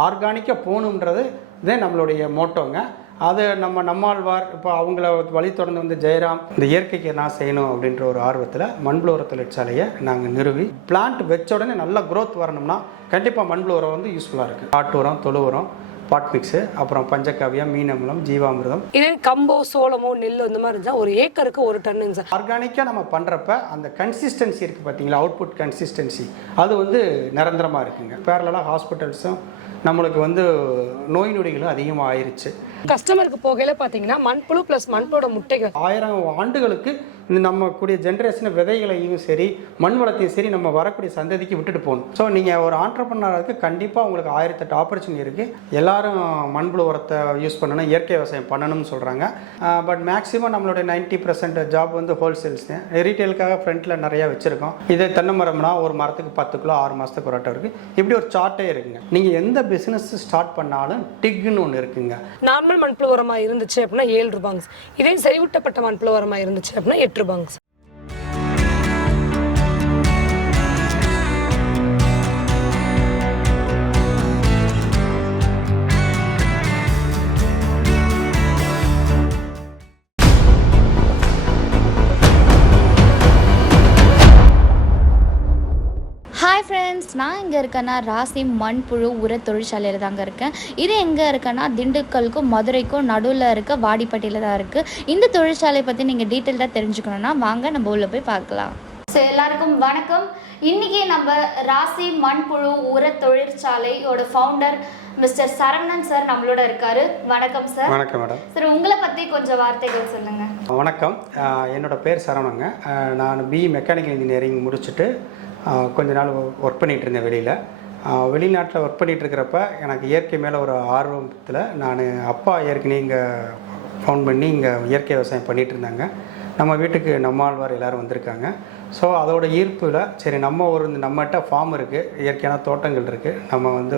ஆர்கானிக்காக போகணுன்றது தான் நம்மளுடைய மோட்டோங்க. அது நம்மாழ்வார் இப்போ அவங்கள வழி தொடர்ந்து வந்து ஜெயராம் இந்த இயற்கைக்கு நான் செய்யணும் அப்படின்ற ஒரு ஆர்வத்தில் மண்புழு உர தொழிற்சாலையை நாங்கள் நிறுவி பிளான்ட் வச்ச உடனே நல்லா க்ரோத் வரணும்னா கண்டிப்பாக மண்புழு உரம் வந்து யூஸ்ஃபுல்லாக இருக்குது. ஆட்டு உரம், தொழு உரம், பாட் மிக்ஸு, அப்புறம் பஞ்சகாவியம், மீனமிலம், ஜீவாமிர்தம். இதே கம்போ, சோளமோ, நெல் இந்த மாதிரி இருந்தால் ஒரு ஏக்கருக்கு 1 டன்னுங்க சார். ஆர்கானிக்காக நம்ம பண்ணுறப்ப அந்த கன்சிஸ்டன்சி இருக்குது பார்த்தீங்களா, அவுட்புட் கன்சிஸ்டன்சி அது வந்து நிரந்தரமாக இருக்குங்க. பேரலாக ஹாஸ்பிட்டல்ஸும் நம்மளுக்கு வந்து நோய் நொடிகளும் அதிகமாக ஆயிடுச்சு. கஸ்டமருக்கு போகையில் பார்த்தீங்கன்னா மண்புழு ப்ளஸ் மண்புழோட முட்டைகள் 1000 ஆண்டுகளுக்கு இந்த நம்ம கூடிய ஜென்ரேஷன் விதைகளையும் சரி மண் வளத்தையும் சரி நம்ம வரக்கூடிய சந்ததிக்கு விட்டுட்டு போகணும். ஸோ நீங்கள் ஒரு ஆண்டர்பிரனருக்கு கண்டிப்பாக உங்களுக்கு 1008 ஆப்பர்ச்சுனிட்டி இருக்குது. எல்லாரும் மண்புழு உரத்தை யூஸ் பண்ணணும், இயற்கை விவசாயம் பண்ணணும்னு சொல்கிறாங்க. பட் மேக்ஸிமம் நம்மளுடைய 90% ஜாப் வந்து ஹோல்சேல்ஸ் தான். ரீட்டெயிலுக்காக ஃப்ரண்ட்டில் நிறையா வச்சுருக்கோம். இதே தென்னை மரம்னா ஒரு மரத்துக்கு 10 கிலோ 6 மாதத்துக்கு ஒரு ஆட்டம் இருக்குது. இப்படி ஒரு சார்ட்டே இருக்குங்க. நீங்கள் எந்த பிஸ்னஸ் ஸ்டார்ட் பண்ணாலும் டிக்னு ஒன்று இருக்குங்க. நார்மல் மண்புழு உரமாக இருந்துச்சு அப்படின்னா 7 ரூபாங்க. இதே செறிவூட்டப்பட்ட மண்புழு உரமாக இருந்துச்சு அப்படின்னா 8 ரூபாங்க. ஹாய் ஃப்ரெண்ட்ஸ், நான் இங்கே இருக்கேன்னா ராசி மண்புழு உர தொழிற்சாலையில் தாங்க இருக்கேன். இது எங்கே இருக்கேன்னா திண்டுக்கலுக்கும் மதுரைக்கும் நடுவில் இருக்க வாடிப்பட்டியில் தான் இருக்குது. இந்த தொழிற்சாலை பற்றி நீங்கள் டீட்டெயிலாக தெரிஞ்சுக்கணுன்னா வாங்க நம்ம உள்ளே போய் பார்க்கலாம். ஸோ எல்லாருக்கும் வணக்கம். இன்றைக்கி நம்ம ராசி மண்புழு உர தொழிற்சாலையோட ஃபவுண்டர் மிஸ்டர் சரவணன் சார் நம்மளோட இருக்காரு. வணக்கம் சார். வணக்கம் மேடம். சார், உங்களை பற்றி கொஞ்சம் வார்த்தைகள் சொல்லுங்கள். வணக்கம், என்னோட பேர் சரவணங்க. நான் பிஇ மெக்கானிக்கல் இன்ஜினியரிங் முடிச்சுட்டு கொஞ்ச நாள் ஒர்க் பண்ணிகிட்டு இருந்தேன் வெளிநாட்டில் ஒர்க் பண்ணிகிட்டு இருக்கிறப்ப எனக்கு இயற்கை மேலே ஒரு ஆர்வத்தில் நான் அப்பா ஏற்கனவே இங்கே ஃபவுண்ட் பண்ணி இங்கே இயற்கை விவசாயம் பண்ணிகிட்டு இருந்தாங்க. நம்ம வீட்டுக்கு நம்மாழ்வார் எல்லோரும் வந்திருக்காங்க. ஸோ அதோட ஈர்ப்பில் சரி நம்மகிட்ட ஃபார்ம் இருக்குது, இயற்கையான தோட்டங்கள் இருக்குது, நம்ம வந்து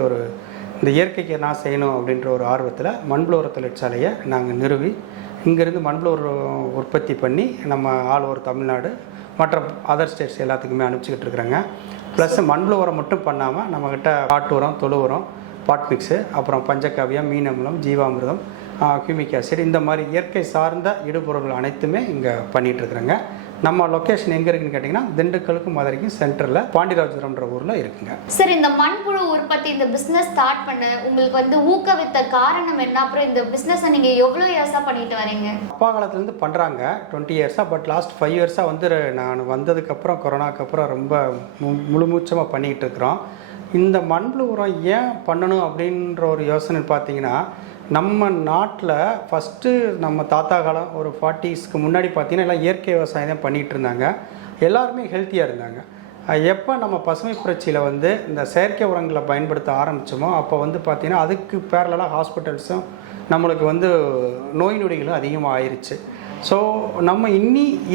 இந்த இயற்கைக்கு நான் செய்யணும் அப்படின்ற ஒரு ஆர்வத்தில் மண்புழு உர தொழிற்சாலையை நாங்கள் நிறுவி இங்கேருந்து மண்புழு உற்பத்தி பண்ணி நம்ம ஆல் ஓவர் தமிழ்நாடு மற்ற அதர் ஸ்டேட்ஸ் எல்லாத்துக்குமே அனுப்பிச்சிக்கிட்டு இருக்கிறாங்க. ப்ளஸ் மண்புழு உரம் மட்டும் பண்ணாமல் நம்மக்கிட்ட ஆட்டு உரம், தொழு உரம், பாட் மிக்ஸு, அப்புறம் பஞ்சகாவியம், மீனமிலம், ஜீவாமிர்தம், ஹியூமிக் ஆசிட் இந்த மாதிரி இயற்கை சார்ந்த இடுபொருள்கள் அனைத்துமே இங்கே பண்ணிகிட்ருக்குறேங்க. நம்ம லொக்கேஷன் எங்கே இருக்குன்னு கேட்டிங்கன்னா திண்டுக்கலுக்கும் மதுரைக்கும் சென்டரில் பாண்டியராஜபுரம்ன்ற ஊரில் இருக்குங்க. சார், இந்த மண்புழு உற்பத்தி இந்த பிஸ்னஸ் ஸ்டார்ட் பண்ண உங்களுக்கு வந்து ஊக்குவித்த காரணம் என்ன? அப்புறம் இந்த பிஸ்னஸை நீங்கள் எவ்வளோ இயர்ஸாக பண்ணிட்டு வரீங்க? அப்பா காலத்துலேருந்து பண்ணுறாங்க 20 இயர்ஸாக. பட் லாஸ்ட் 5 இயர்ஸாக வந்து நான் வந்ததுக்கப்புறம் கொரோனாக்கு அப்புறம் ரொம்ப முழுமூச்சமாக பண்ணிக்கிட்டு இருக்கிறோம். இந்த மண்புழு உரம் ஏன் பண்ணணும் அப்படின்ற ஒரு யோசனை பார்த்தீங்கன்னா, நம்ம நாட்டில் ஃபஸ்ட்டு நம்ம தாத்தா காலம் ஒரு 40ஸ்க்கு முன்னாடி பார்த்திங்கன்னா எல்லாம் இயற்கை விவசாயம் தான் பண்ணிகிட்டு இருந்தாங்க. எல்லாருமே ஹெல்த்தியாக இருந்தாங்க. எப்போ நம்ம பசுமை புரட்சியில் வந்து இந்த செயற்கை உரங்களை பயன்படுத்த ஆரம்பித்தோமோ அப்போ வந்து பார்த்திங்கன்னா அதுக்கு பேரலாக ஹாஸ்பிட்டல்ஸும் நம்மளுக்கு வந்து நோய் நொடிகளும் அதிகமாக ஆயிடுச்சு. ஸோ நம்ம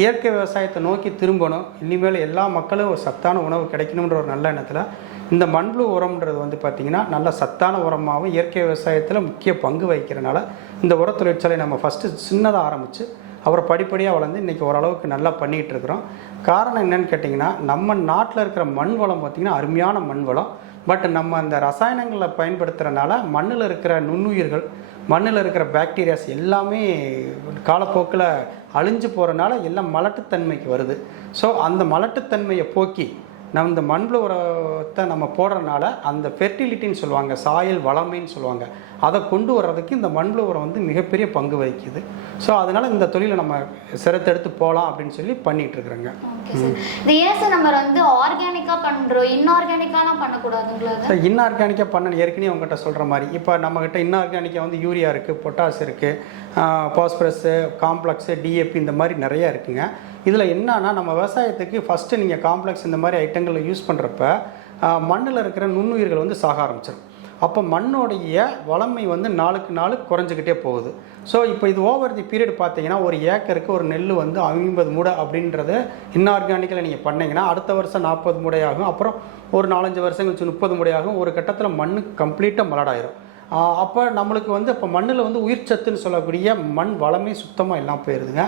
இயற்கை விவசாயத்தை நோக்கி திரும்பணும், இனிமேல் எல்லா மக்களும் ஒரு சத்தான உணவு கிடைக்கணுன்ற ஒரு நல்ல எண்ணத்தில் இந்த மண்புழு உரம்ன்றது வந்து பார்த்திங்கன்னா நல்ல சத்தான உரமாகவும் இயற்கை விவசாயத்தில் முக்கிய பங்கு வகிக்கிறனால இந்த உர தொழிற்சாலை நம்ம ஃபஸ்ட்டு சின்னதாக ஆரம்பித்து அப்புறம் படிப்படியாக வளர்ந்து இன்றைக்கி ஓரளவுக்கு நல்லா பண்ணிகிட்டு இருக்கிறோம். காரணம் என்னென்னு கேட்டிங்கன்னா, நம்ம நாட்டில் இருக்கிற மண் வளம் பார்த்திங்கன்னா அருமையான மண் வளம். பட் நம்ம அந்த ரசாயனங்களை பயன்படுத்துகிறனால மண்ணில் இருக்கிற நுண்ணுயிர்கள், மண்ணில் இருக்கிற பாக்டீரியாஸ் எல்லாமே காலப்போக்கில் அழிஞ்சு போகிறனால எல்லாம் மலட்டுத்தன்மைக்கு வருது. ஸோ அந்த மலட்டுத்தன்மையை போக்கி நம்ம இந்த மண்புழு உரத்தை நம்ம போடுறதுனால அந்த ஃபெர்டிலிட்டின்னு சொல்லுவாங்க, சாயல் வளமைன்னு சொல்லுவாங்க, அதை கொண்டு வர்றதுக்கு இந்த மண்புழு உரம் வந்து மிகப்பெரிய பங்கு வகிக்குது. ஸோ அதனால் இந்த தொழிலை நம்ம சிரத்தெடுத்து போகலாம் அப்படின்னு சொல்லி பண்ணிகிட்ருக்குறோங்க. இது ஏன் சார் நம்ம வந்து ஆர்கானிக்காக பண்ணுறோம், இன்ஆர்கானிக்காலாம் பண்ணக்கூடாதுங்களா? சார், இன்ஆர்கானிக்காக பண்ணணும். ஏற்கனவே உங்கள்கிட்ட சொல்கிற மாதிரி இப்போ நம்மக்கிட்ட இன்ஆர்கானிக்காக வந்து யூரியா இருக்குது, பொட்டாஸ் இருக்குது, பாஸ்பரஸு, காம்ப்ளெக்ஸு, டிஏபி இந்த மாதிரி நிறையா இருக்குங்க. இதில் என்னன்னா நம்ம விவசாயத்துக்கு ஃபஸ்ட்டு நீங்கள் காம்ப்ளெக்ஸ் இந்த மாதிரி ஐட்டங்களை யூஸ் பண்ணுறப்ப மண்ணில் இருக்கிற நுண்ணுயிர்கள் வந்து சாக ஆரம்பிச்சிடும். அப்போ மண்ணோடைய வளமை வந்து நாளுக்கு நாள் குறைஞ்சிக்கிட்டே போகுது. ஸோ இப்போ இது ஓவர் தி பீரியட் பார்த்தீங்கன்னா ஒரு ஏக்கருக்கு ஒரு நெல் வந்து 50 மூடை அப்படின்றது இன்ஆர்கானிக்கில் நீங்கள் பண்ணிங்கன்னா அடுத்த வருஷம் 40 மூடையாகும். அப்புறம் ஒரு 4-5 வருஷம் கழிச்சு 30 மூடையாகும். ஒரு கட்டத்தில் மண் கம்ப்ளீட்டாக மலடாயிரும். அப்போ நம்மளுக்கு வந்து இப்போ மண்ணில் வந்து உயிர் சத்துன்னு சொல்லக்கூடிய மண் வளமே சுத்தமாக எல்லாம் போயிடுதுங்க.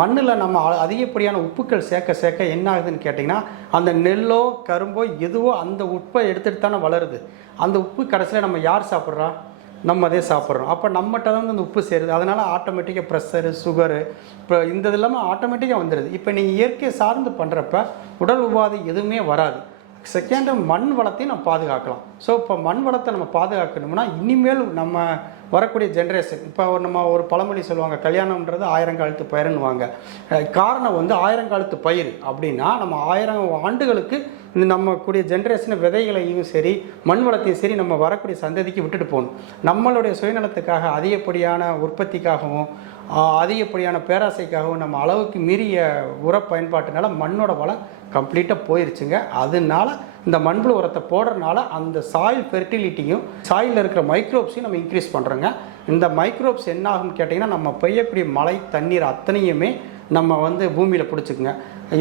மண்ணில் நம்ம அதிகப்படியான உப்புக்கள் சேர்க்க என்ன ஆகுதுன்னு கேட்டிங்கன்னா அந்த நெல்லோ கரும்போ எதுவோ அந்த உப்பை எடுத்துகிட்டு தானே வளருது. அந்த உப்பு கடைசியில் நம்ம யார் சாப்பிட்றா? நம்ம அதே சாப்பிட்றோம். அப்போ நம்மகிட்ட தான் அந்த உப்பு சேருது. அதனால் ஆட்டோமேட்டிக்காக ப்ரெஷரு, சுகரு, இப்போ இந்த இது இல்லாமல் ஆட்டோமேட்டிக்காக வந்துடுது. இப்போ நீங்கள் இயற்கையை சார்ந்து பண்ணுறப்ப உடல் உபாதை எதுவுமே வராது. செகண்டு மண் வளத்தையும் நம்ம பாதுகாக்கலாம். ஸோ இப்போ மண் வளத்தை நம்ம பாதுகாக்கணும்னா இனிமேல் நம்ம வரக்கூடிய ஜென்ரேஷன், இப்போ நம்ம ஒரு பழமொழி சொல்லுவாங்க, கல்யாணம்ன்றது 1000 காலத்து பயிருன்னுவாங்க. காரணம் வந்து 1000 காலத்து பயிர் அப்படின்னா நம்ம 1000 ஆண்டுகளுக்கு இந்த நம்ம கூடிய ஜென்ரேஷனை விதைகளையும் சரி மண் வளத்தையும் சரி நம்ம வரக்கூடிய சந்ததிக்கு விட்டுட்டு போகணும். நம்மளுடைய சுயநலத்துக்காக அதிகப்படியான உற்பத்திக்காகவும் அதிகப்படியான பேராசைக்காகவும் நம்ம அளவுக்கு மீறிய உர பயன்பாட்டினால மண்ணோட வளம் கம்ப்ளீட்டாக போயிருச்சுங்க. அதனால இந்த மண்புழு உரத்தை போடுறதுனால அந்த சாயில் ஃபெர்டிலிட்டியும் சாயிலில் இருக்கிற மைக்ரோப்ஸையும் நம்ம இன்க்ரீஸ் பண்ணுறோங்க. இந்த மைக்ரோப்ஸ் என்ன ஆகும்னு கேட்டிங்கன்னா நம்ம பெய்யக்கூடிய மழை தண்ணீர் அத்தனையுமே நம்ம வந்து பூமியில் பிடிச்சிக்குங்க.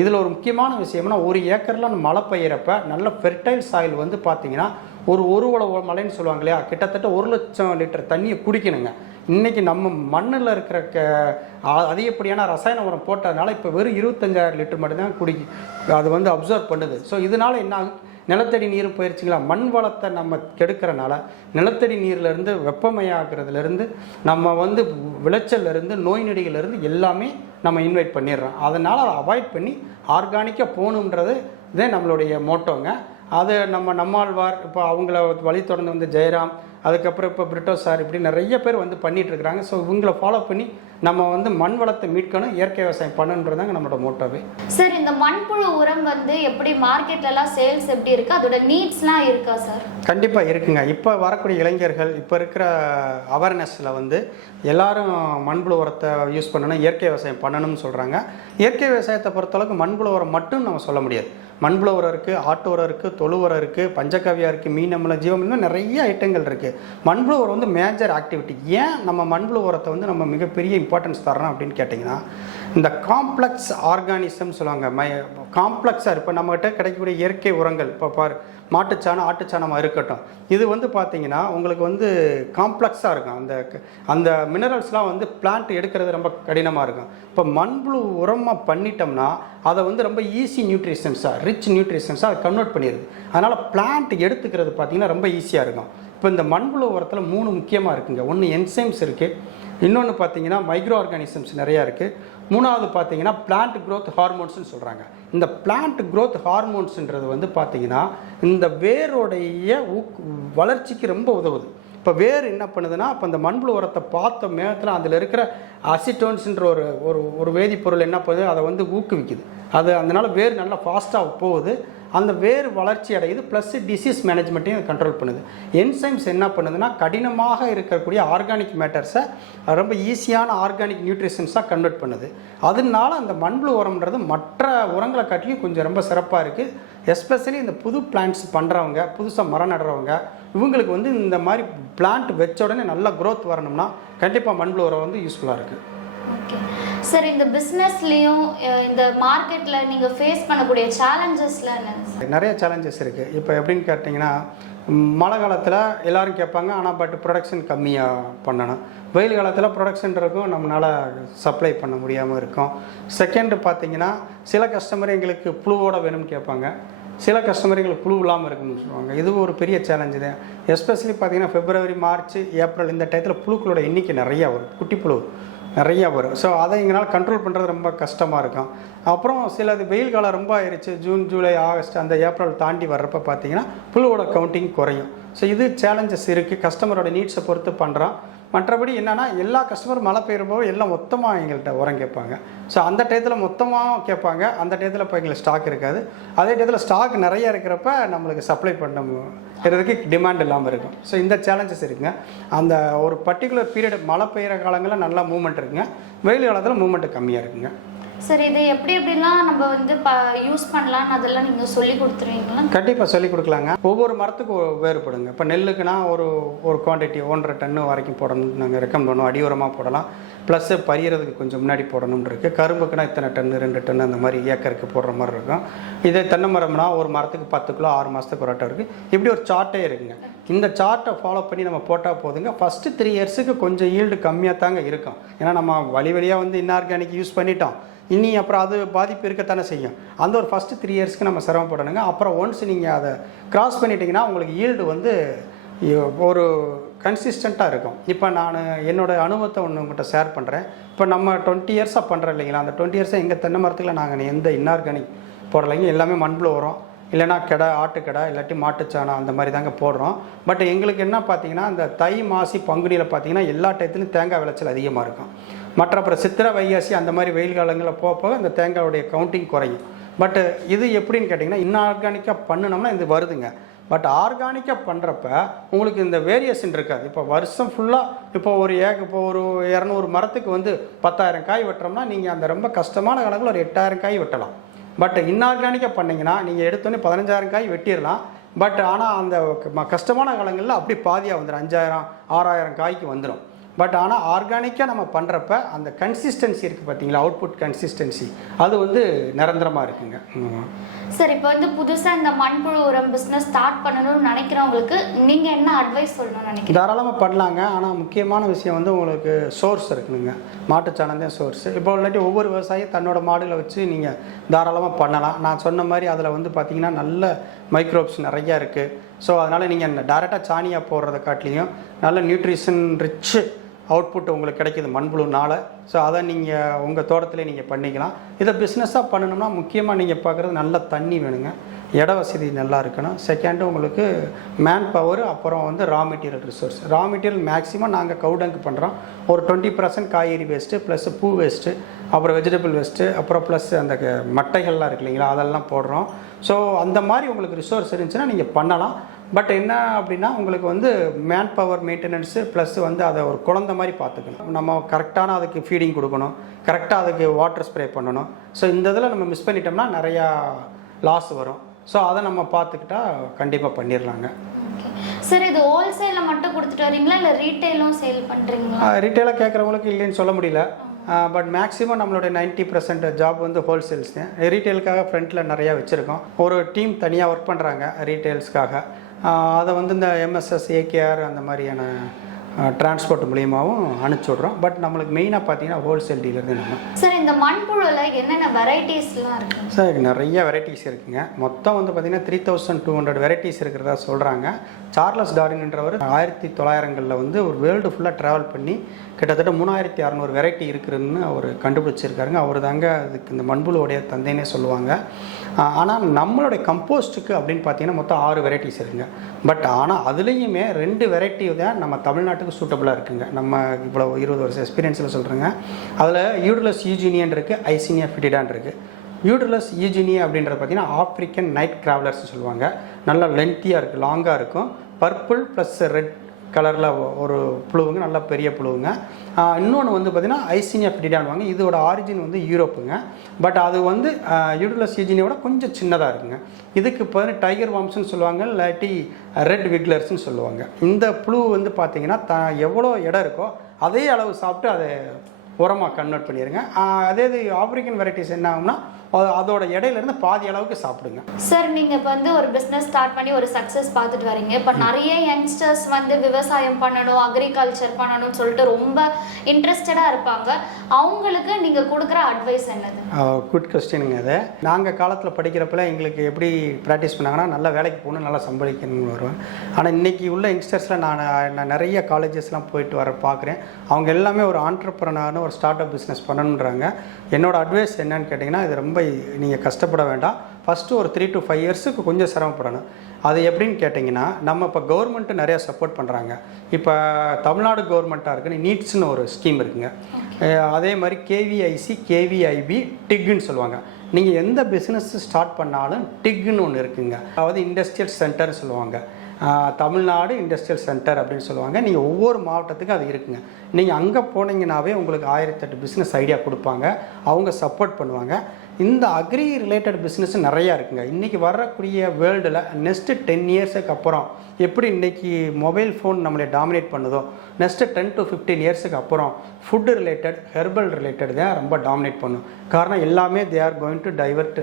இதில் ஒரு முக்கியமான விஷயம்னா ஒரு ஏக்கரில் மழை பெய்யறப்ப நல்ல ஃபெர்டைல் சாயில் வந்து பார்த்திங்கன்னா ஒரு உழவு மழைன்னு சொல்லுவாங்க இல்லையா, கிட்டத்தட்ட 1,00,000 லிட்டர் தண்ணியை குடிக்கணுங்க. இன்றைக்கி நம்ம மண்ணில் இருக்கிற அதிகப்படியான ரசாயன உரம் போட்டதுனால இப்போ வெறும் 25,000 லிட்டர் மட்டும்தான் அது வந்து அப்சர்வ் பண்ணுது. ஸோ இதனால் என்ன ஆகும்? நிலத்தடி நீரும் போயிடுச்சுங்களா. மண் வளத்தை நம்ம கெடுக்கிறனால நிலத்தடி நீர்லேருந்து வெப்பமயாகிறதுலேருந்து நம்ம வந்து விளைச்சல்லேருந்து நோய் நொடிகள்லேருந்து எல்லாமே நம்ம இன்வைட் பண்ணிடுறோம். அதனால் அதை அவாய்ட் பண்ணி ஆர்கானிக்காக போகணுன்றது இதே நம்மளுடைய மோட்டோங்க. அது நம்மாழ்வார், இப்போ அவங்கள வழி தொடர்ந்து வந்து ஜெயராம், அதுக்கப்புறம் இப்போ பிரிட்டோ சார், இப்படி நிறைய பேர் வந்து பண்ணிகிட்ருக்குறாங்க. ஸோ இவங்களை ஃபாலோ பண்ணி நம்ம வந்து மண் வளத்தை மீட்கணும், இயற்கை விவசாயம் பண்ணணுன்றதாங்க நம்மளோட மோட்டோவே. சார், இந்த மண்புழு உரம் வந்து எப்படி மார்க்கெட்லலாம் சேல்ஸ் எப்படி இருக்குது, அதோட நீட்ஸ்லாம் இருக்கா சார்? கண்டிப்பாக இருக்குங்க. இப்போ வரக்கூடிய இளைஞர்கள் இப்போ இருக்கிற அவேர்னஸில் வந்து எல்லாரும் மண்புழு உரத்தை யூஸ் பண்ணணும், இயற்கை விவசாயம் பண்ணணும்னு சொல்கிறாங்க. இயற்கை விவசாயத்தை பொறுத்தளவுக்கு மண்புழு உரம் மட்டும் நம்ம சொல்ல முடியாது. மண்புழு உரம் இருக்குது, ஆட்டு உரம் இருக்குது, தொழு உரம் இருக்குது, பஞ்சகவ்யா இருக்குது, மீன் அமிலம், ஜீவம், இன்னும் நிறைய ஐட்டங்கள் இருக்குது. மண்புழு உரம் வந்து மேஜர் ஆக்டிவிட்டி. ஏன் நம்ம மண்புழு உரத்தை வந்து நம்ம மிகப்பெரிய இம்பார்ட்டன்ஸ் தரோம் அப்படின்னு கேட்டிங்கன்னா, இந்த காம்ப்ளெக்ஸ் ஆர்கானிசம் சொல்லுவாங்க. காம்ப்ளெக்ஸாக இப்போ நம்மகிட்ட கிடைக்கக்கூடிய இயற்கை உரங்கள், இப்போ பாரு மாட்டுச்சாணம், ஆட்டுச்சாணமாக இருக்கட்டும், இது வந்து பார்த்திங்கன்னா உங்களுக்கு வந்து காம்ப்ளெக்ஸாக இருக்கும். அந்த மினரல்ஸ்லாம் வந்து பிளான்ட் எடுக்கிறது ரொம்ப கடினமாக இருக்கும். இப்போ மண்புழு உரமாக பண்ணிட்டோம்னா அதை வந்து ரொம்ப ஈஸி நியூட்ரிஷன்ஸாக, ரிச் நியூட்ரிஷன்ஸாக அதை கன்வெர்ட் பண்ணிடுது. அதனால் பிளான்ட் எடுத்துக்கிறது பார்த்திங்கன்னா ரொம்ப ஈஸியாக இருக்கும். இப்போ இந்த மண்புழு உரத்தில் 3 முக்கியமாக இருக்குங்க. ஒன்று என்சைம்ஸ் இருக்குது, இன்னொன்று பார்த்தீங்கன்னா மைக்ரோ ஆர்கானிசம்ஸ் நிறையா இருக்குது, மூணாவது பார்த்தீங்கன்னா பிளான்ட் க்ரோத் ஹார்மோன்ஸ்னு சொல்கிறாங்க. இந்த பிளான்ட் க்ரோத் ஹார்மோன்ஸுன்றது வந்து பார்த்திங்கன்னா இந்த வேரோடைய வளர்ச்சிக்கு ரொம்ப உதவுது. இப்போ வேர் என்ன பண்ணுதுன்னா, இப்போ இந்த மண்புழு உரத்தை பார்த்த மேகத்தில் அதில் இருக்கிற அசிட்டோன்ஸ்ன்ற ஒரு வேதிப்பொருள் என்ன பண்ணுது, அதை வந்து ஊக்குவிக்குது. அது அதனால் வேர் நல்லா ஃபாஸ்ட்டாக போகுது, அந்த வேர் வளர்ச்சி அடையுது, ப்ளஸ் டிசீஸ் மேனேஜ்மெண்ட்டையும் அது கண்ட்ரோல் பண்ணுது. என்சைம்ஸ் என்ன பண்ணுதுன்னா கடினமாக இருக்கக்கூடிய ஆர்கானிக் மேட்டர்ஸை ரொம்ப ஈஸியான ஆர்கானிக் நியூட்ரிஷன்ஸாக கன்வெர்ட் பண்ணுது. அதனால அந்த மண்புழு உரம்ன்றது மற்ற உரங்களை காட்டிலும் கொஞ்சம் ரொம்ப சிறப்பாக இருக்குது. எஸ்பெஷலி இந்த புது பிளான்ட்ஸ் பண்ணுறவங்க, புதுசாக மரம் நடுறவங்க, இவங்களுக்கு வந்து இந்த மாதிரி பிளான்ட் வச்ச உடனே நல்லா க்ரோத் வரணும்னா கண்டிப்பாக மண்புழு உரம் வந்து யூஸ்ஃபுல்லாக இருக்குது. ஓகே சார், இந்த பிஸ்னஸ்லேயும் இந்த மார்க்கெட்டில் நீங்கள் ஃபேஸ் பண்ணக்கூடிய சேலஞ்சஸ்லாம் என்ன? நிறைய சேலஞ்சஸ் இருக்குது. இப்போ எப்படின்னு கேட்டிங்கன்னா, மழை காலத்தில் எல்லோரும் கேட்பாங்க, ஆனால் பட் ப்ரொடக்ஷன் கம்மியாக பண்ணணும். வெயில் காலத்தில் ப்ரொடக்ஷன் இருக்கும், நம்மளால் சப்ளை பண்ண முடியாமல் இருக்கும். செகண்டு பார்த்திங்கன்னா, சில கஸ்டமர் எங்களுக்கு புழுவோட வேணும்னு கேட்பாங்க, சில கஸ்டமர் எங்களுக்கு புழு இல்லாமல் இருக்குன்னு சொல்லுவாங்க. இது ஒரு பெரிய சேலஞ்சு தான். எஸ்பெஷலி பார்த்திங்கன்னா February, March, April இந்த டயத்தில் புழுக்களோட எண்ணிக்கை நிறையா வரும், குட்டி புழு நிறையா வரும். ஸோ அதை எங்களால் கண்ட்ரோல் பண்ணுறது ரொம்ப கஷ்டமாக இருக்கும். அப்புறம் சிலது வெயில் காலம் ரொம்ப ஆயிடுச்சு, ஜூன், ஜூலை, ஆகஸ்ட், அந்த ஏப்ரல் தாண்டி வர்றப்போ பார்த்திங்கன்னா புழுவோட கவுண்டிங் குறையும். ஸோ இது சேலஞ்சஸ் இருக்குது, கஸ்டமரோட நீட்ஸை பொறுத்து பண்ணுறோம். மற்றபடி என்னென்னா, எல்லா கஸ்டமரும் மழை பெய்யும்போது எல்லாம் மொத்தமாக எங்கள்கிட்ட உரம் கேட்பாங்க. ஸோ அந்த டயத்தில் மொத்தமாக கேட்பாங்க, அந்த டயத்தில் இப்போ எங்களுக்கு ஸ்டாக் இருக்காது. அதே டயத்தில் ஸ்டாக் நிறையா இருக்கிறப்ப நம்மளுக்கு சப்ளை பண்ணுறதுக்கு டிமாண்ட் இல்லாமல் இருக்கும். ஸோ இந்த சேலஞ்சஸ் இருக்குங்க. அந்த ஒரு பர்டிகுலர் பீரியட் மழை பெய்கிற காலங்களில் நல்லா மூவ்மெண்ட் இருக்குங்க, வெயில் காலத்தில் மூவ்மெண்ட்டு கம்மியாக இருக்குங்க. சார், இது எப்படிலாம் நம்ம வந்து யூஸ் பண்ணலான்னு அதெல்லாம் நீங்கள் சொல்லி கொடுத்துருவீங்களா? கண்டிப்பாக சொல்லி கொடுக்கலாங்க. ஒவ்வொரு மரத்துக்கும் வேறுபடுங்க. இப்போ நெல்லுக்குன்னா ஒரு குவான்டிட்டி 1.5 டன் வரைக்கும் போடணும்னு நாங்கள் ரெக்கமெண்ட் பண்ணுவோம். அடி உரமாக போடலாம், ப்ளஸ்ஸு பறிகிறதுக்கு கொஞ்சம் முன்னாடி போடணும்னு இருக்குது. கரும்புக்குன்னா இத்தனை டன்னு, 2 டன் அந்த மாதிரி ஏக்கருக்கு போடுற மாதிரி இருக்கும். இதே தென்னை மரம்னா ஒரு மரத்துக்கு 10 கிலோ 6 மாதத்துக்கு ஒரு அட்டை இருக்குது. இப்படி ஒரு சார்ட்டே இருக்குங்க. இந்த சார்ட்டை ஃபாலோ பண்ணி நம்ம போட்டால் போதுங்க. ஃபஸ்ட்டு 3 இயர்ஸுக்கு கொஞ்சம் ஈல்டு கம்மியாக தாங்க இருக்கும். ஏன்னா நம்ம வழியாக வந்து இன்ஆர்கானிக் யூஸ் பண்ணிட்டோம். இனி அப்புறம் அது பாதிப்பு இருக்கத்தானே செய்யும். அந்த ஒரு ஃபஸ்ட்டு 3 இயர்ஸ்க்கு நம்ம சிரமப்படணுங்க. அப்புறம் ஒன்ஸ் நீங்கள் அதை கிராஸ் பண்ணிட்டீங்கன்னா உங்களுக்கு ஈல்டு வந்து ஒரு கன்சிஸ்டண்ட்டாக இருக்கும். இப்போ நான் என்னோடய அனுபவத்தை ஒன்று உங்கள்கிட்ட ஷேர் பண்ணுறேன். இப்போ நம்ம 20 இயர்ஸாக பண்ணுறோம் இல்லைங்களா, அந்த 20 இயர்ஸாக எங்கள் தென்னை மரத்தில் நாங்கள் எந்த இன்ஆர்கானிக் போடலைங்க. எல்லாமே மண்புழு உரம், இல்லைனா கடை, ஆட்டுக்கடை, இல்லாட்டி மாட்டுச்சாணம் அந்த மாதிரி தாங்க போடுறோம். பட் எங்களுக்கு என்ன பார்த்தீங்கன்னா, இந்த தை மாசி பங்குனியில் பார்த்தீங்கன்னா எல்லா டயத்துலையும் தேங்காய் விளைச்சல் அதிகமாக இருக்கும். மற்ற அப்புறம் சித்திரை வைகாசி அந்த மாதிரி வெயில் காலங்களில் போக அந்த தேங்காயோடைய கவுண்டிங் குறையும். பட் இது எப்படின்னு கேட்டிங்கன்னா, இன்ஆர்கானிக்காக பண்ணினோம்னா இது வருதுங்க. பட் ஆர்கானிக்காக பண்ணுறப்ப உங்களுக்கு இந்த வேரியேஷன் இருக்காது. இப்போ வருஷம் ஃபுல்லாக இப்போ ஒரு 200 மரத்துக்கு வந்து 10,000 காய் வெட்டுறோம்னா நீங்கள் அந்த ரொம்ப கஷ்டமான கணக்கில் ஒரு 8,000 காய் வெட்டலாம். பட் இன்ஆர்கானிக்காக பண்ணிங்கன்னா நீங்கள் எடுத்தோன்னே 15,000 காய் வெட்டிடலாம். பட் ஆனால் அந்த கஷ்டமான காலங்களில் அப்படி பாதியாக வந்துடும், 5,000 6,000 காய்க்கு வந்துடும். பட் ஆனால் ஆர்கானிக்காக நம்ம பண்ணுறப்ப அந்த கன்சிஸ்டன்சி இருக்குது பார்த்தீங்களா, அவுட்புட் கன்சிஸ்டன்சி அது வந்து நிரந்தரமாக இருக்குங்க. சார், இப்போ வந்து புதுசாக இந்த மண்புழு உரம் பிஸ்னஸ் ஸ்டார்ட் பண்ணணும்னு நினைக்கிறவங்களுக்கு நீங்கள் என்ன அட்வைஸ் சொல்லணும்னு நினைக்கிறீங்க? தாராளமாக பண்ணலாங்க. ஆனால் முக்கியமான விஷயம் வந்து உங்களுக்கு சோர்ஸ் இருக்குதுங்க. மாட்டுச்சாணம் தான் சோர்ஸ். இப்போ இல்லாட்டி ஒவ்வொரு விவசாயியும் தன்னோட மாடுகளை வச்சு நீங்கள் தாராளமாக பண்ணலாம். நான் சொன்ன மாதிரி அதில் வந்து பார்த்திங்கன்னா நல்ல மைக்ரோப்ஸ் நிறையா இருக்குது. ஸோ அதனால் நீங்கள் டேரெக்டாக சாணியாக போடுறத காட்டிலையும் நல்ல நியூட்ரிஷன் ரிச்சு அவுட்புட் உங்களுக்கு கிடைக்கிது மண்புழுனால். ஸோ அதை நீங்கள் உங்கள் தோட்டத்திலே நீங்கள் பண்ணிக்கலாம். இதை பிஸ்னஸாக பண்ணணும்னா முக்கியமாக நீங்கள் பார்க்குறது நல்ல தண்ணி வேணுங்க, இட வசதி நல்லா இருக்கணும். செகண்டு உங்களுக்கு மேன் பவர், அப்புறம் வந்து raw material resource. Raw material maximum நாங்கள் கவுடங்கு பண்ணுறோம். ஒரு 20% காய்கறி வேஸ்ட்டு ப்ளஸ் பூ வேஸ்ட்டு, அப்புறம் வெஜிடபிள் வேஸ்ட்டு, அப்புறம் ப்ளஸ் அந்த மட்டைகள்லாம் இருக்கு இல்லைங்களா, அதெல்லாம் போடுறோம். ஸோ அந்த மாதிரி உங்களுக்கு ரிசோர்ஸ் இருந்துச்சுன்னா நீங்கள் பண்ணலாம். பட் என்ன அப்படின்னா உங்களுக்கு வந்து மேன் பவர் மெயின்டெனன்ஸு ப்ளஸ் வந்து அதை ஒரு குழந்தை மாதிரி பார்த்துக்கணும். நம்ம கரெக்டான அதுக்கு ஃபீடிங் கொடுக்கணும், கரெக்டாக அதுக்கு வாட்டர் ஸ்ப்ரே பண்ணணும். ஸோ இந்த இதில் நம்ம மிஸ் பண்ணிட்டோம்னா நிறையா லாஸ் வரும். ஸோ அதை நம்ம பார்த்துக்கிட்டா கண்டிப்பாக பண்ணிடலாங்க. சார், இது ஹோல்சேலில் மட்டும் கொடுத்துட்டு வரீங்களா இல்லை ரீட்டெயிலும் சேல் பண்ணுறீங்களா? ரீட்டெயிலாக கேட்குறவங்களுக்கு இல்லைன்னு சொல்ல முடியல. பட் மேக்ஸிமம் நம்மளுடைய 90% ஜாப் வந்து ஹோல்சேல்ஸ் தான். ரீட்டெயிலுக்காக ஃப்ரண்ட்டில் நிறையா வச்சுருக்கோம். ஒரு டீம் தனியாக ஒர்க் பண்ணுறாங்க ரீட்டெயில்ஸ்க்காக. அதை வந்து இந்த எம்எஸ்எஸ், ஏகேஆர் அந்த மாதிரியான டிரான்ஸ்போர்ட் மூலியமாகவும் அனுப்பிச்சி விட்றோம். பட் நம்மளுக்கு மெயினாக பார்த்தீங்கன்னா ஹோல்சேல் டீலர் தான் நம்ம. சார், இந்த மண்புழுவில் என்னென்ன வெரைட்டிஸ்லாம் இருக்குது? சார், நிறைய வெரைட்டிஸ் இருக்குங்க. மொத்தம் வந்து பார்த்திங்கன்னா 3200 வெரைட்டிஸ் இருக்கிறதா சொல்கிறாங்க. சார்லஸ் டார்வின்ன்றவர் 1900களில் வந்து ஒரு வேர்ல்டு ஃபுல்லாக ட்ராவல் பண்ணி கிட்டத்தட்ட 3600 வெரைட்டி இருக்குதுன்னு அவர் கண்டுபிடிச்சிருக்காருங்க. அவர் தாங்க அதுக்கு இந்த மண்புழுவோடைய தந்தைன்னே சொல்லுவாங்க. ஆனால் நம்மளுடைய கம்போஸ்ட்டுக்கு அப்படின்னு பார்த்தீங்கன்னா மொத்தம் 6 வெரைட்டிஸ் இருக்குங்க. பட் ஆனால் அதுலேயுமே 2 வெரைட்டி தான் நம்ம தமிழ்நாட்டுக்கு சூட்டபுளாக இருக்குங்க. நம்ம இவ்வளோ 20 வருஷம் எக்ஸ்பீரியன்ஸில் சொல்கிறேங்க. அதில் யூடலஸ் யூஜினியன் இருக்குது, ஐசினியா ஃபிட்டிடான் இருக்குது. யூடலஸ் யூஜினியா அப்படின்றது பார்த்திங்கன்னா ஆப்ரிக்கன் நைட் க்ராவலர்ஸ்னு சொல்லுவாங்க. நல்லா லென்த்தியாக இருக்குது, லாங்காக இருக்கும். பர்பிள் ப்ளஸ் ரெட் கலரில் ஒரு புழுவுங்க, நல்லா பெரிய புழுவுங்க. இன்னொன்று வந்து பார்த்திங்கன்னா ஐசினியா ஃபிட்டிடான்வாங்க. இதோட ஆரிஜின் வந்து யூரோப்புங்க. பட் அது வந்து யூடலஸ் யூஜினியோட கொஞ்சம் சின்னதாக இருக்குங்க. இதுக்கு இப்போ டைகர் வாம்ஸ்ன்னு சொல்லுவாங்க, இல்லாட்டி ரெட் விக்லர்ஸ்ன்னு சொல்லுவாங்க. இந்த புழு வந்து பார்த்திங்கன்னா எவ்வளோ இடம் இருக்கோ அதே அளவு சாப்பிட்டு அதை உரமாக கன்வெர்ட் பண்ணிடுங்க. அதே இது ஆப்ரிக்கன் வெரைட்டிஸ் என்ன ஆகும்னா அதோட இடையிலேருந்து பாதி அளவுக்கு சாப்பிடுங்க. சார், நீங்கள் இப்போ வந்து ஒரு பிஸ்னஸ் ஸ்டார்ட் பண்ணி ஒரு சக்ஸஸ் பார்த்துட்டு வரீங்க. இப்போ நிறைய யங்ஸ்டர்ஸ் வந்து விவசாயம் பண்ணணும், அக்ரிகல்ச்சர் பண்ணணும்னு சொல்லிட்டு ரொம்ப இன்ட்ரெஸ்டடாக இருப்பாங்க. அவங்களுக்கு நீங்கள் கொடுக்குற அட்வைஸ் என்னது? குட் கொஸ்டினுங்க. அதை நாங்கள் காலத்தில் படிக்கிறப்பல எங்களுக்கு எப்படி ப்ராக்டிஸ் பண்ணாங்கன்னா நல்லா வேலைக்கு போகணும், நல்லா சம்பாதிக்கணும்னு வருவேன். ஆனால் இன்றைக்கி உள்ள யங்ஸ்டர்ஸில் நான் நிறைய காலேஜஸ்லாம் போயிட்டு வர பார்க்குறேன். அவங்க எல்லாமே ஒரு ஆண்டர்ப்ரனர்னு ஒரு ஸ்டார்ட் அப் பிஸ்னஸ் பண்ணணுன்றாங்க. என்னோட அட்வைஸ் என்னன்னு கேட்டிங்கன்னா, இது ரொம்ப நீங்கள் கஷ்டப்பட வேண்டாம். ஃபஸ்ட்டு ஒரு 3 to 5 இயர்ஸுக்கு கொஞ்சம் சிரமப்படணும். அது எப்படின்னு கேட்டிங்கன்னா, நம்ம இப்போ கவர்மெண்ட்டு நிறையா சப்போர்ட் பண்ணுறாங்க. இப்போ தமிழ்நாடு கவர்மெண்ட்டாக இருக்குன்னு நீட்ஸ்னு ஒரு ஸ்கீம் இருக்குங்க. அதே மாதிரி கேவிஐசி, கேவிஐபி, டிக்குன்னு சொல்லுவாங்க. நீங்கள் எந்த பிஸ்னஸ் ஸ்டார்ட் பண்ணாலும் டிக்குன்னு ஒன்று இருக்குங்க. அதாவது இண்டஸ்ட்ரியல் சென்டர்னு சொல்லுவாங்க. தமிழ்நாடு இண்டஸ்ட்ரியல் சென்டர் அப்படின்னு சொல்லுவாங்க. நீங்கள் ஒவ்வொரு மாவட்டத்துக்கும் அது இருக்குங்க. நீங்கள் அங்கே போனீங்கன்னாவே உங்களுக்கு 1008 பிஸ்னஸ் ஐடியா கொடுப்பாங்க, அவங்க சப்போர்ட் பண்ணுவாங்க. இந்த அக்ரி ரிலேட்டட் பிஸ்னஸ் நிறையா இருக்குங்க. இன்றைக்கி வரக்கூடிய வேர்ல்டில் நெக்ஸ்ட்டு 10 இயர்ஸுக்கு அப்புறம் எப்படி இன்றைக்கி மொபைல் ஃபோன் நம்மளை டாமினேட் பண்ணுதோ, நெக்ஸ்ட்டு 10 to 15 இயர்ஸுக்கு அப்புறம் ஃபுட்டு ரிலேட்டட், ஹெர்பல் ரிலேட்டட் தான் ரொம்ப டாமினேட் பண்ணும். காரணம் எல்லாமே they are going to divert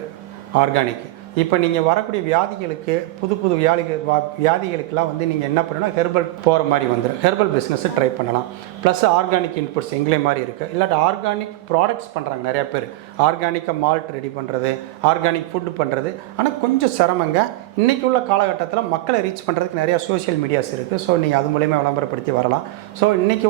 organic. இப்போ நீங்கள் வரக்கூடிய வியாதிகளுக்கு புது புது வியாதிகளுக்கெல்லாம் வந்து நீங்கள் என்ன பண்ணணும்னா ஹெர்பல் போகிற மாதிரி வந்துடும். ஹெர்பல் பிஸ்னஸை ட்ரை பண்ணலாம். ப்ளஸ் ஆர்கானிக் இன்புட்ஸ் எங்களே மாதிரி இருக்குது. இல்லாட்டி ஆர்கானிக் ப்ராடக்ட்ஸ் பண்ணுறாங்க நிறையா பேர். ஆர்கானிக்காக மால்ட் ரெடி பண்ணுறது, ஆர்கானிக் ஃபுட்டு பண்ணுறது. ஆனால் கொஞ்சம் சிரமங்க. இன்றைக்கி உள்ள காலகட்டத்தில் மக்களை ரீச் பண்ணுறதுக்கு நிறையா சோஷியல் மீடியாஸ் இருக்குது. ஸோ நீங்கள் அது மூலயமா விளம்பரப்படுத்தி வரலாம். ஸோ இன்றைக்கி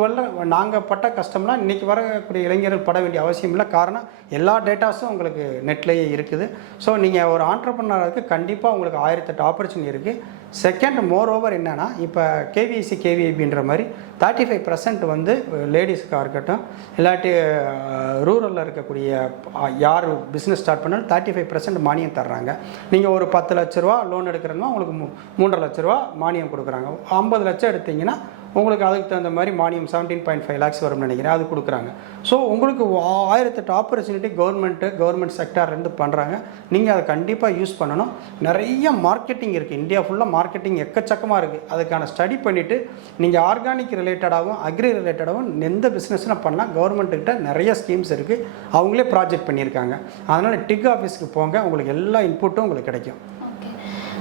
நாங்கள் பட்ட கஷ்டம்லாம் இன்றைக்கி வரக்கூடிய இளைஞர்கள் பட வேண்டிய அவசியம் இல்லை. காரணம் எல்லா டேட்டாஸும் உங்களுக்கு நெட்லேயே இருக்குது. ஸோ நீங்கள் ஒரு ஆண்டர்ப்ரனருக்கு கண்டிப்பாக உங்களுக்கு 1008 ஆப்பர்ச்சுனிட்டி இருக்குது. செகண்ட் மோர் ஓவர் என்னென்னா, இப்போ கேவிசி கேவிஐபின்ற மாதிரி 35% வந்து லேடிஸுக்காக இருக்கட்டும், இல்லாட்டி ரூரலில் இருக்கக்கூடிய யார் பிஸ்னஸ் ஸ்டார்ட் பண்ணாலும் 35% மானியம் தர்றாங்க. நீங்கள் ஒரு 10 லட்ச ரூபா லோன் எடுக்கிறோன்னா உங்களுக்கு 3.5 லட்ச ரூபா மானியம் கொடுக்குறாங்க. 50 லட்சம் எடுத்திங்கன்னா உங்களுக்கு அதுக்கு தகுந்த மாதிரி மானியம் 17.5 lakhs வரும்னு நினைக்கிறேன், அது கொடுக்குறாங்க. ஸோ உங்களுக்கு 1008 ஆப்பர்ச்சுனிட்டி கவர்மெண்ட் செக்டார்லேருந்து பண்ணுறாங்க. நீங்கள் அதை கண்டிப்பாக யூஸ் பண்ணணும். நிறைய மார்க்கெட்டிங் இருக்குது. இந்தியா ஃபுல்லாக மார்க்கெட்டிங் எக்கச்சக்கமாக இருக்குது. அதுக்கான ஸ்டடி பண்ணிவிட்டு நீங்கள் ஆர்கானிக் ரிலேட்டடாகவும் அக்ரி ரிலேட்டடாகவும் எந்த பிஸ்னஸ்லாம் பண்ணலாம். கவர்மெண்ட்டுக்கிட்ட நிறைய ஸ்கீம்ஸ் இருக்குது. அவங்களே ப்ராஜெக்ட் பண்ணியிருக்காங்க. அதனால் டிக் ஆஃபீஸ்க்கு போங்க, உங்களுக்கு எல்லா இன்புட்டும் உங்களுக்கு கிடைக்கும்.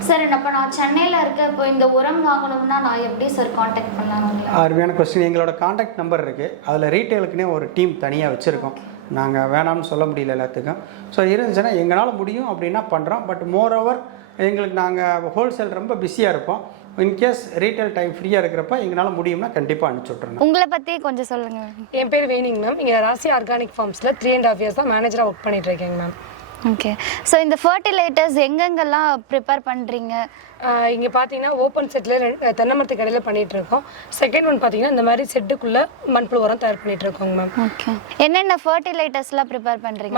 சார், இப்போ நான் சென்னையில் இருக்க, இப்போ இந்த உரம் வாங்கணும்னா நான் எப்படி சார் காண்டாக்ட் பண்ணலாம்? அருமையான கொஸ்டின். எங்களோட காண்டாக்ட் நம்பர் இருக்குது. அதில் ரீட்டெயிலுக்குனே ஒரு டீம் தனியாக வச்சுருக்கோம். நாங்கள் வேணாம்னு சொல்ல முடியல எல்லாத்துக்கும். ஸோ இருந்துச்சுன்னா எங்களால் முடியும் அப்படின்னா பண்ணுறோம். பட் மோர் ஓவர் எங்களுக்கு நாங்கள் ஹோல்சேல் ரொம்ப பிஸியாக இருப்போம். இன்கேஸ் ரீட்டைல் டைம் ஃப்ரீயாக இருக்கிறப்ப எங்களால் முடியும்னா கண்டிப்பாக அனுப்பிச்சி விட்றோம். உங்களை பற்றி கொஞ்சம் சொல்லுங்கள். என் பேர் வேணிங் மேம். இங்கே ராசி ஆர்கானிக் ஃபார்ம்ஸில் 3.5 years தான் மேனேஜராக ஒர்க் பண்ணிட்டு இருக்கேங்க மேம். ஓகே. ஸோ இந்த ஃபர்டிலைட்டர்ஸ் எங்கெங்கெல்லாம் ப்ரிப்பேர் பண்ணுறீங்க? இங்கே பார்த்தீங்கன்னா ஓப்பன் செட்டில் தென்னை மரத்து கடையில் பண்ணிகிட்டு இருக்கோம். செகண்ட் ஒன் பார்த்தீங்கன்னா இந்த மாதிரி செட்டுக்குள்ளே மண்புழு உரம் தயார் பண்ணிட்டு இருக்கோங்க மேம். ஓகே. என்னென்ன ஃபர்டிலைட்டர்ஸ்லாம் ப்ரிப்பேர் பண்ணுறீங்க?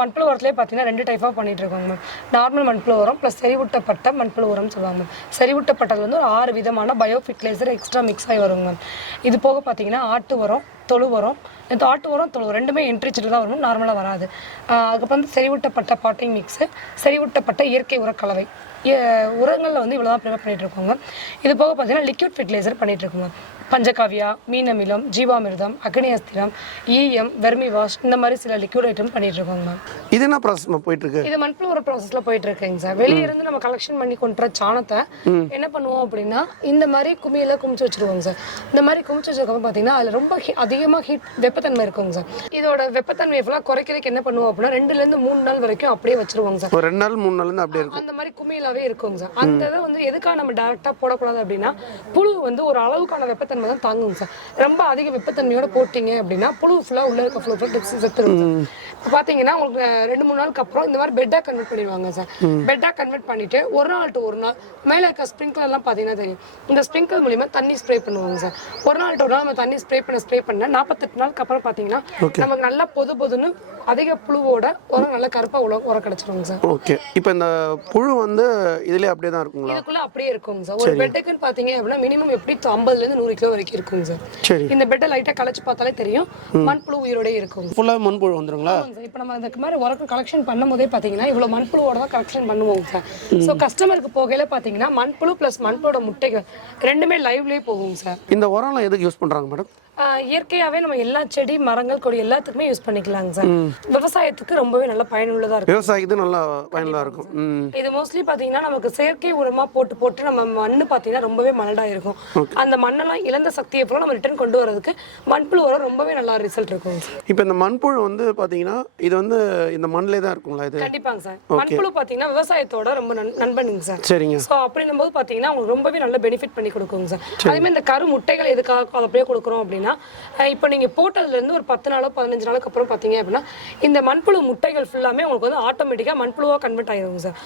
மண்புழு உரத்துலேயே பார்த்தீங்கன்னா 2 டைப்பாக பண்ணிட்டு இருக்கோங்க மேம். நார்மல் மண்புழு உரம் ப்ளஸ் செறிவூட்டப்பட்ட மண்புழு உரம்னு சொல்லுவாங்க மேம். செறிவூட்டப்பட்டது வந்து ஒரு 6 விதமான பயோ ஃபெர்டிலைசர் எக்ஸ்ட்ரா மிக்ஸ் ஆகி வருங்க மேம். இது போக பார்த்தீங்கன்னா ஆட்டு உரம், தொழு உரம், இந்த ஆட்டு உரம் தொழு ரெண்டுமே என்ட்ரிச்சிட்டு தான் வரும், நார்மலாக வராது. அதுக்கப்புறம் வந்து செறிவூட்டப்பட்ட பாட்டிங் மிக்ஸு, செறிவூட்டப்பட்ட இயற்கை உரக்கலவை உரங்களில் வந்து இவ்வளோ தான் ப்ரிப்பேர் பண்ணிட்டு இருக்கோங்க. இது போக பார்த்தீங்கன்னா லிக்விட் ஃபெர்டிலைசர் பண்ணிட்டு இருக்கோங்க. பஞ்சகாவியா, மீன் அமிலம், ஜீவாமிர்தம், அக்னி அஸ்திரம், ஈயம், வெர்மி வாஷ், இந்த மாதிரி சில லிக்விட் ஐட்டம் பண்ணிட்டு இருக்கோங்க மேம். இது என்ன ப்ராசஸ் போயிட்டு இருக்கு? இது மண்புழு உர ப்ராசஸ்ல போயிட்டு இருக்குங்க சார். வெளியே இருந்து நம்ம கலெக்ஷன் பண்ணி கொண்டு வர சாணத்தை என்ன பண்ணுவோம் அப்படின்னா இந்த மாதிரி குமியில குமிச்சு வச்சிருவோங்க சார். இந்த மாதிரி குமிச்சு வச்சிருக்கோம் பார்த்தீங்கன்னா அதில் ரொம்ப அதிகமாக வெப்பத்தன்மை இருக்குங்க சார். இதோட வெப்பத்தன்மையை ஃபுல்லாக குறைக்கிறதுக்கு என்ன பண்ணுவோம் அப்படின்னா 2லேருந்து 3 நாள் வரைக்கும் அப்படியே வச்சிருவோங்க சார். 2 நாள் 3 நாள் அப்படியே இருக்கும். அந்த மாதிரி குமியிலாவே இருக்குங்க சார். அந்த இதை வந்து எதுக்காக நம்ம டேரக்டா போடக்கூடாது அப்படின்னா புழு வந்து ஒரு அளவுக்கான வெப்பத்தன்மை தான் தாங்குங்க சார். ரொம்ப அதிக வெப்பத்தன்மையோட போட்டீங்க அப்படின்னா புழு ஃபுல்லாக உள்ள இருக்க ஃபுல்லாக செத்துரும் சார். இப்போ பார்த்தீங்கன்னா உங்களுக்கு 2-3 நாளுக்கு அப்புறம் இந்த மாதிரி பெட்டாக கன்வெர்ட் பண்ணிடுவாங்க சார். பெட்டாக கன்வெர்ட் பண்ணிட்டு ஒரு நாள் டு ஒரு நாள் மேலே இருக்க ஸ்ப்ரிங்க்லர்லாம் பார்த்தீங்கன்னா தெரியும். இந்த ஸ்ப்ரிங்க்லர் மூலியமா தண்ணி ஸ்ப்ரே பண்ணுவாங்க சார். ஒரு நாள் டு ஒரு நாள் நம்ம தண்ணி ஸ்ப்ரே பண்ண 48 நாளுக்கு அப்புறம் பார்த்தீங்கன்னா நமக்கு நல்லா பொதுன்னு அதிக புழுவோட உரம் நல்லா கருப்பா உரம் கிடைச்சிருவாங்க சார். ஓகே. இப்போ இந்த புழு வந்து இதுல அப்படியே தான் இருக்குங்களா? இதுக்குள்ள அப்படியே இருக்குங்க சார். ஒரு பெட்டுக்குன்னு பார்த்தீங்க அப்படின்னா மினிமம் எப்படி 50லேருந்து 100 கிலோ வரைக்கும் இருக்குங்க சார். சரி. இந்த பெட்டை லைட்டா கலச்சு பார்த்தாலே தெரியும் மண்புழு உயிரோட இருக்கும். ஃபுல்லா மண்புழு வந்துருங்களா? இப்போ நம்ம இந்த மாதிரி உரக்கு கலெக்ஷன் பண்ணும்போதே பார்த்தீங்கன்னா இவ்வளோ மண்புழுவோட தான் கலெக்ஷன் பண்ணுவோம் சார். ஸோ கஸ்டமருக்கு போகையில பார்த்தீங்கன்னா மண்புழு ப்ளஸ் மண்புழோட முட்டைகள் ரெண்டுமே லைவ்லேயே போகும் சார். இந்த உரம்லாம் எதுக்கு யூஸ் பண்றாங்க மேடம்? இயற்கையாவே நம்ம எல்லா செடி மரங்கள் கொடி எல்லாத்துக்குமே யூஸ் பண்ணிக்கலாங்க சார். விவசாயத்துக்கு ரொம்பவே நல்ல பயனுள்ளதா இருக்கும். விவசாயத்துக்கு நல்லா பயனுள்ளதா இருக்கும். இது மோஸ்ட்லி பாத்தீங்கன்னா நமக்கு செயற்கை உரமா போட்டு நம்ம மண்ணு பாத்தீங்கன்னா ரொம்பவே மலடா இருக்கும். அந்த மண்ணெல்லாம் இழந்த சக்தியை போல நம்ம ரிட்டர்ன் கொண்டு வரதுக்கு மண்புழு உரம் ரொம்பவே நல்ல ரிசல்ட் இருக்கும். இப்போ இந்த மண்புழு வந்து பாத்தீங்கன்னா இது வந்து இந்த மண்ணிலே தான் இருக்குங்களா? இது கண்டிப்பாங்க சார். மண்புழு பாத்தீங்கன்னா விவசாயத்தோட ரொம்ப நண்பனுங்க சார். சரிங்க. ஸோ அப்படின்னும் போது பாத்தீங்கன்னா உங்களுக்கு ரொம்பவே நல்ல பெனிஃபிட் பண்ணி கொடுக்குங்க சார். அதே மாதிரி இந்த கரு முட்டைகள் எதுக்காக அதை அப்படியே கொடுக்குறோம் அப்படின்னா இப்போ நீங்க போட்டதுல இருந்து ஒரு 10 நாளோ 15 நாளுக்கு அப்புறம் பாத்தீங்க அப்படின்னா இந்த மண்புழு முட்டைகள் ஃபுல்லாமே உங்களுக்கு வந்து ஆட்டோமேட்டிக்கா மண்புழுவா கன்வெர்ட் ஆயிரும் சார்.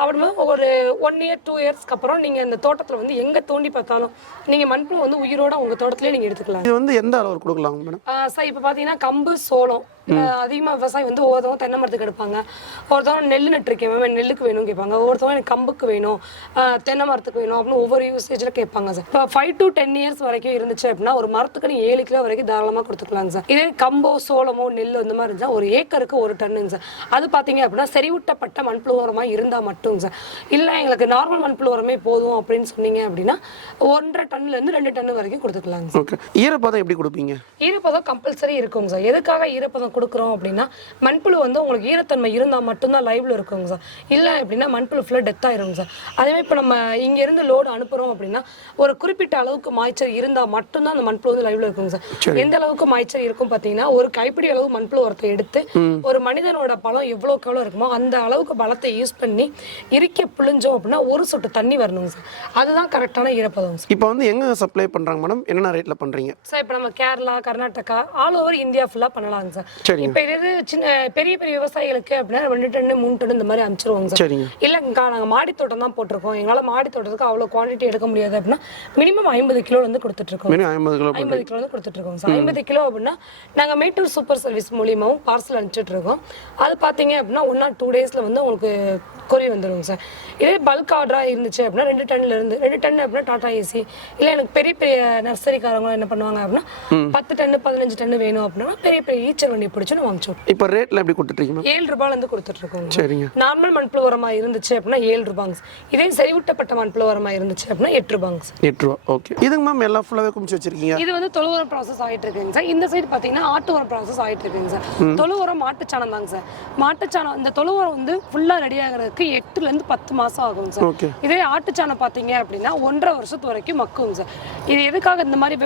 அப்படின்னா ஒரு 1 year 2 yearsக்கு அப்புறம் நீங்க இந்த தோட்டத்துல வந்து எங்க தோண்டி பார்த்தாலும் நீங்க மண்புழு வந்து உயிரோட உங்க தோட்டத்திலே நீங்க எடுத்துக்கலாம். இது வந்து எந்த அளவு கொடுக்கலாம் மேடம்? சார் இப்போ பாத்தீங்கன்னா கம்பு, சோளம் அதிகமாக விவசாயம் வந்து ஒருத்தவங்க தென்னை மரத்துக்கு எடுப்பாங்க, ஒருத்தவங்க நெல் நட்டுருக்கேன் மேம் நெல்லுக்கு வேணும் கேட்பாங்க, ஒருத்தவங்க எனக்கு கம்புக்கு வேணும், தென்னை மரத்துக்கு வேணும் அப்படின்னு ஒவ்வொரு யூசேஜில் கேட்பாங்க சார். இப்போ 5 to 10 years வரைக்கும் இருந்துச்சு அப்படின்னா ஒரு மரத்துக்கு 7 கிலோ வரைக்கும் தாராளமாக கொடுத்துக்கலாங்க சார். இதே கம்போ சோளமோ நெல் இந்த மாதிரி இருந்துச்சா 1 ஏக்கருக்கு 1 டன்னுங்க சார். அது பார்த்தீங்க அப்படின்னா செறிவூட்டப்பட்ட மண்புழு உரமாக இருந்தால் மட்டும் சார். இல்லை எங்களுக்கு நார்மல் மண்புழு உரமே போதும் அப்படின்னு சொன்னீங்க அப்படின்னா 1.5 டன்லேருந்து 2 டன் வரைக்கும் கொடுத்துக்கலாங்க சார். ஈரப்பதம் எப்படி கொடுப்பீங்க? ஈரப்பதம் கம்பல்சரி இருக்குங்க சார். எதுக்காக ஈரப்பதம் கொடுக்குறோம் அப்படின்னா மண்புழு வந்து உங்களுக்கு ஈரத்தன்மை இருந்தால் மட்டும்தான் லைவ்ல இருக்குங்க சார். இல்லை அப்படின்னா மண்புழு ஃபுல்லாக டெத் ஆயிருங்க சார். அதேமாதிரி இப்போ நம்ம இங்கேருந்து லோடு அனுப்புகிறோம் அப்படின்னா ஒரு குறிப்பிட்ட அளவுக்கு மாய்ச்சல் இருந்தால் மட்டும்தான் அந்த மண்புழு வந்து லைவ்ல இருக்குங்க சார். எந்த அளவுக்கு மாய்ச்சல் இருக்கும் பார்த்தீங்கன்னா ஒரு கைப்பிடி அளவு மண்புழு உரத்தை எடுத்து ஒரு மனிதனோட பழம் எவ்வளோக்கு எவ்வளோ இருக்குமோ அந்த அளவுக்கு பலத்தை யூஸ் பண்ணி இறுக்கி புழிஞ்சோம் அப்படின்னா ஒரு சொட்டு தண்ணி வரணுங்க சார். அதுதான் கரெக்டான ஈரப்பதம் சார். இப்போ வந்து எங்கே சப்ளை பண்ணுறாங்க மேடம், என்னென்ன ரேட்டில் பண்ணுறீங்க சார்? இப்போ நம்ம Kerala, Karnataka, all over India ஃபுல்லாக பண்ணலாங்க சார். சரிங்க. இப்போ இது சின்ன பெரிய பெரிய விவசாயிகளுக்கு அப்படின்னா 2 டன் 3 டன் இந்த மாதிரி அனுப்பிச்சிருவாங்க சார். சரிங்க. இல்லைங்கக்கா நாங்கள் மாடி தோட்டம் தான் போட்டிருக்கோம், எங்களால் மாடி தோட்டத்துக்கு அவ்வளோ குவான்டிட்டி எடுக்க முடியாது அப்படின்னா மினிமம் 50 கிலோ வந்து கொடுத்துட்ருக்கோம். 50 கிலோ வந்து கொடுத்துட்ருக்கோம் சார். 50 கிலோ அப்படின்னா நாங்கள் மேட்டூர் சூப்பர் சர்வீஸ் மூலியமாகவும் பார்சல் அனுப்பிச்சிட்டு இருக்கோம். அது பார்த்தீங்க அப்படின்னா 1 or 2 days உங்களுக்கு கொரியர் வந்துடுங்க சார். இதே பல்க் ஆர்டராக இருந்துச்சு அப்படின்னா 2 டன்லேருந்து 2 டன் அப்படின்னா டாடா ஏசி இல்லை எனக்கு பெரிய பெரிய நர்சரிக்காரங்களும் என்ன பண்ணுவாங்க அப்படின்னா 10 டன் 15 டன் வேணும் அப்படின்னா பெரிய பெரிய ஈச்சர் வண்டி பிடிச்சி நம்ம அனுப்பிச்சோம். இப்போ ரேட்டில் எப்படி கொடுத்துட்ருக்கீங்க? 7 ரூபாயிலேருந்து கொடுத்துட்ருக்கோம். சரிங்க. நார்மல் மண்புழு உரமாக இருந்துச்சு அப்படின்னா 7 ரூபாங்க சார். இதே செறிவூட்டப்பட்ட மண்புழு உரமாக இருந்துச்சு அப்படின்னா 8 ரூபாங்க சார். 8 ரூபா. ஓகே. இதுங்க மேம் எல்லாம் ஃபுல்லாகவே குமிச்சு வச்சிருக்கீங்க? இது வந்து தொழு உரம் ப்ராசஸ் ஆகிட்டு இருக்குங்க சார். இந்த சைடு பார்த்தீங்கன்னா ஆட்டு உரம் ப்ராசஸ் ஆகிட்டு இருக்குங்க சார். தொழு உரம் மாட்டுச்சாணம் தாங்க சார். மாட்டுச்சாணம் இந்த தொழு உரம் வந்து ஃபுல்லாக ரெடி ஆகிறதுக்கு 8 to 10 மாதம் ஆகும் சார். இதே ஆட்டுச்சாணம் பார்த்தீங்க அப்படின்னா 1.5 வருஷத்து வரைக்கும் மக்கும் சார். இது எதுக்காக இந்த மாதிரி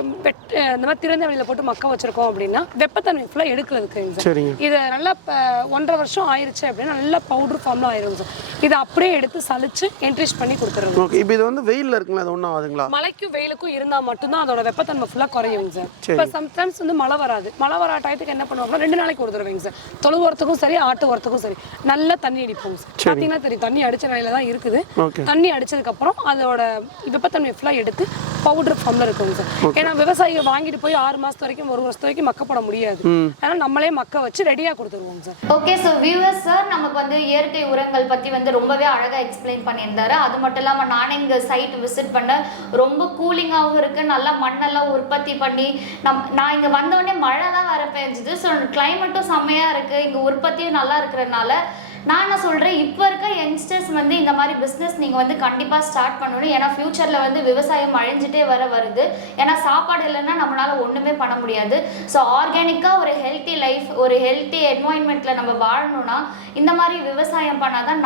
இந்த மாதிரி திறந்த வெளியில் போட்டு மக்க வச்சிருக்கோம் அப்படின்னா வெப்பத்தன்மை ஃபுல்லாக எடுக்கிறதுக்குங்க சார். இது நல்லா 1.5 வருஷம் ஆயிடுச்சு அப்படின்னா நல்லா பவுடர் ஃபார்ம்ல ஆயிரும் சார். இதை அப்படியே எடுத்து சலிச்சு என்ட்ரிஷ் பண்ணி கொடுத்துருங்க. ஓகே. இப்போ இது வந்து வெயிலில் இருக்குங்களா, அது ஒன்றும் ஆகுதுங்களா? மழைக்கும் வெயிலுக்கும் இருந்தால் மட்டும்தான் அதோட வெப்பத்தன்மை ஃபுல்லாக குறையும் சார். இப்போ சம்டைம்ஸ் வந்து மழை வராது. மழை வர டயத்துக்கு என்ன பண்ணுவாங்கன்னா 2 நாளைக்கு ஒரு தடவைங்க சார். தொழு உரத்துக்கும் சரி ஆட்டு உரத்துக்கும் சரி நல்லா தண்ணி அடிப்போம் சார். பார்த்தீங்கன்னா தெரியும் தண்ணி அடிச்ச நிலையில தான் இருக்குது. தண்ணி அடிச்சதுக்கு அப்புறம் அதோட வெப்பத்தன்மை ஃபுல்லாக எடுத்து பவுடர் ஃபார்ம்ல இருக்குங்க சார். ஏன்னா விவசாயிகள் வாங்கிட்டு போய் 6 மாசத்து வரைக்கும் 1 வருஷத்து வரைக்கும் மக்கப்பட முடியாது. அதனால நம்மளே மக்க வச்சு ரெடியா கொடுத்துருவோம் sir. Okay. So viewers sir நமக்கு வந்து இயற்கை உரங்கள் பற்றி வந்து ரொம்பவே அழகாக எக்ஸ்பிளைன் பண்ணியிருந்தாரு. அது மட்டும் இல்லாமல் நானே இங்கே சைட் விசிட் பண்ண ரொம்ப கூலிங்காகவும் இருக்குது. நல்லா மண்ணெல்லாம் உற்பத்தி பண்ணி நான் இங்கே வந்தோடனே மழை தான் வர பெஞ்சுது. ஸோ கிளைமேட்டும் செம்மையாக இருக்குது, இங்கே உற்பத்தியும் நல்லா இருக்கிறதுனால நான் என்ன சொல்கிறேன், இப்போ இருக்க யங்ஸ்டர்ஸ் வந்து இந்த மாதிரி பிஸ்னஸ் நீங்கள் வந்து கண்டிப்பாக ஸ்டார்ட் பண்ணணும். ஏன்னா ஃப்யூச்சரில் வந்து விவசாயம் அழிஞ்சிட்டே வருது. ஏன்னா சாப்பாடு இல்லைன்னா நம்மளால் ஒன்றுமே பண்ண முடியாது. ஸோ ஆர்கானிக்காக ஒரு ஹெல்த்தி லைஃப், ஒரு ஹெல்த்தி என்வாயன்மெண்ட்டில் நம்ம வாழணும்னா இந்த மாதிரி விவசாயம் பண்ணால் தான்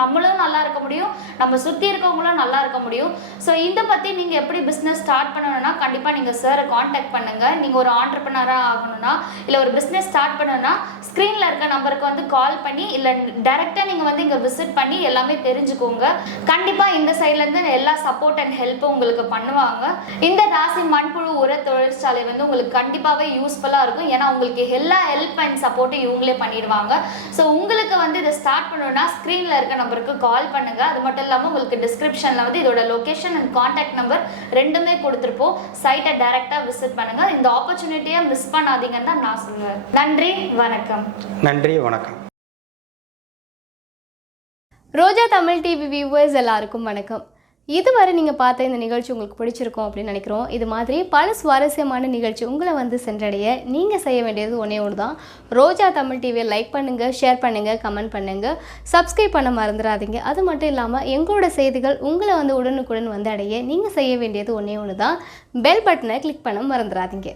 நம்மளும் நல்லா இருக்க முடியும், நம்ம சுற்றி இருக்கவங்களும் நல்லா இருக்க முடியும். ஸோ இதை பற்றி நீங்கள் எப்படி பிஸ்னஸ் ஸ்டார்ட் பண்ணணும்னா கண்டிப்பாக நீங்கள் சாரை காண்டாக்ட் பண்ணுங்கள். நீங்கள் ஒரு ஆண்டர்ப்ரனராக ஆகணும்னா இல்லை ஒரு பிஸ்னஸ் ஸ்டார்ட் பண்ணணும்னா ஸ்க்ரீனில் இருக்க நம்பருக்கு வந்து கால் பண்ணி இல்லை டைரெக்டாக நீங்கள் வந்து இங்கே விசிட் பண்ணி எல்லாமே தெரிஞ்சுக்கோங்க. கண்டிப்பாக இந்த சைட்லேருந்து எல்லா சப்போர்ட் அண்ட் ஹெல்ப்பும் உங்களுக்கு பண்ணுவாங்க. இந்த ராசி மண்புழு உர தொழிற்சாலை வந்து உங்களுக்கு கண்டிப்பாகவே யூஸ்ஃபுல்லாக இருக்கும். ஏன்னா உங்களுக்கு எல்லா ஹெல்ப் அண்ட் சப்போர்ட்டும் இவங்களே பண்ணிடுவாங்க. ஸோ உங்களுக்கு வந்து இதை ஸ்டார்ட் பண்ணணும்னா ஸ்க்ரீனில் இருக்க நம்பருக்கு கால் பண்ணுங்கள். அது மட்டும் இல்லாமல் உங்களுக்கு டிஸ்கிரிப்ஷனில் வந்து இதோட லொக்கேஷன் அண்ட் கான்டாக்ட் நம்பர் 2மே கொடுத்துருப்போம். சைட்டை டைரெக்டாக விசிட் பண்ணுங்கள். இந்த ஆப்பர்ச்சுனிட்டியை மிஸ் பண்ணாதீங்கன்னு தான் நான் சொல்லுவேன். நன்றி, வணக்கம். நன்றி, வணக்கம். ரோஜா தமிழ் டிவி வியூவர்ஸ் எல்லாருக்கும் வணக்கம். இதுவரை நீங்கள் பார்த்த இந்த நிகழ்ச்சி உங்களுக்கு பிடிச்சிருக்கும் அப்படின்னு நினைக்கிறோம். இது மாதிரி பல சுவாரஸ்யமான நிகழ்ச்சி உங்களை வந்து சென்றடைய நீங்கள் செய்ய வேண்டியது ஒன்றே ஒன்று தான். ரோஜா தமிழ் டிவியை லைக் பண்ணுங்கள், ஷேர் பண்ணுங்கள், கமெண்ட் பண்ணுங்கள், சப்ஸ்கிரைப் பண்ண மறந்துடாதீங்க. அது மட்டும் இல்லாமல் எங்களோட செய்திகள் உங்களை வந்து உடனுக்குடன் வந்து அடைய நீங்கள் செய்ய வேண்டியது ஒன்றே ஒன்று தான். பெல் பட்டனை கிளிக் பண்ண மறந்துடாதீங்க.